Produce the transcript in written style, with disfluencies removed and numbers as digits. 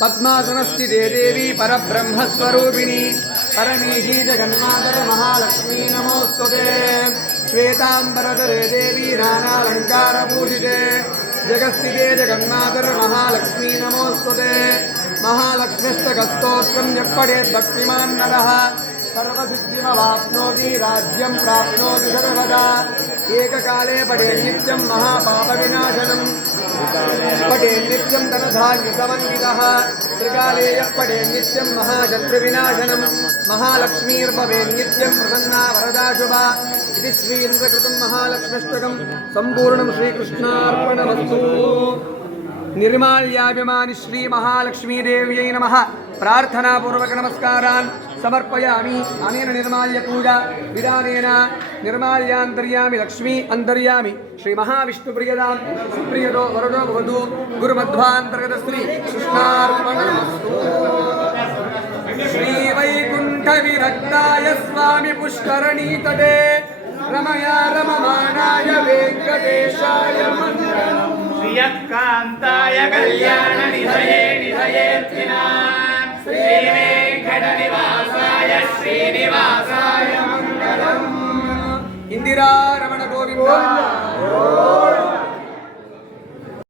पद्मासनस्थिते देवी परब्रह्मस्वरूपिणी परमेशी जगन्मातर महालक्ष्मी नमोस्तुते श्वेतांबरधरे देवी नानालंकारभूषिते जगस्थिते जगन्मातर महालक्ष्मी नमोस्तुते महालक्ष्मीस्तकस्तोत्रं यप्पठेत् भक्तिमान् नरः सर्वसिद्धिमवाप्नोति राज्यं प्राप्नोति सर्वदा एककाले पठेत् नित्यं महापापविनाशनं पठेत् नित्यं धनधान्यसमन्वितः त्रिकाले यः पठेत् नित्यं महाशत्रुविनाशनं महालक्ष्मीर्भवेत् नित्यं प्रसन्ना वरदा शुभा इति श्रीन्द्रकृतं महालक्ष्मीष्टकं सम्पूर्णं श्रीकृष्णार्पणमस्तु। निर्माल्याभिमानि श्री महालक्ष्मीदेव्यै नमः प्रार्थनापूर्वक नमस्कारान् समर्पयामि। अनेन निर्माल्य पूजा विधानेन निर्माल्यान्तर्यामि लक्ष्मी अन्तर्यामि श्री महाविष्णुप्रियदां सुप्रियदो वरदो भवतु गुरुमध्वान्तर्गत श्री कृष्णार्पणमस्तु। श्री वैकुण्ठविरक्ताय स्वामी पुष्करणीतटे रमया रममाणाय वेङ्कटेशाय मङ्गलम्। श्रियकान्ताय कल्याणनिधये निधयेऽर्थिनाम् श्रीवेङ्कटनिवासाय श्रीनिवासाय मङ्गलम्। इंदिरा रमण गोविंद।